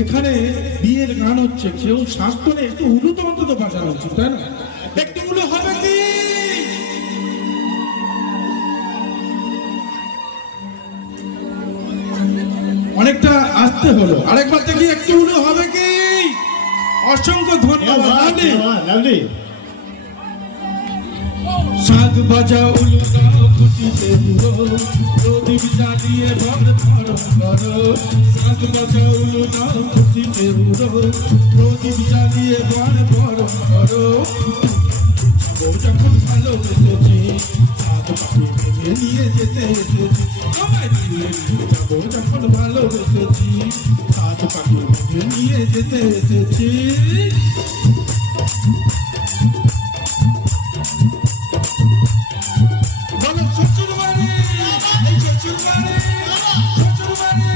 এখানে বিয়ের গান হচ্ছে, কেউ শাস্ত্রে একটু উলু তো অন্তত বাজানো উচিত, তাই না? একটু উলু হবে কি? অনেকটা আসতে হলো, আরেকবার দেখি একটু উলু হবে কি? অসংখ্য ধন্যবাদ। শাক বাজা উলু দাও খুশিতে পুরো, প্রদীপ জ্বালিয়ে ঘর ঘর করো। শাক বাজা উলু দাও খুশিতে পুরো, প্রদীপ জ্বালিয়ে ঘর ঘর করো। বউ যখন ভালোবেসেছি, সাত পাখি ভেঙে নিয়ে যেতে এসেছি। বউ যখন ভালোবেসেছি, সাত পাখি ভেঙে নিয়ে যেতে এসেছি। শ্বশুর বাড়ি, শ্বশুর বাড়ি, শ্বশুর বাড়ি।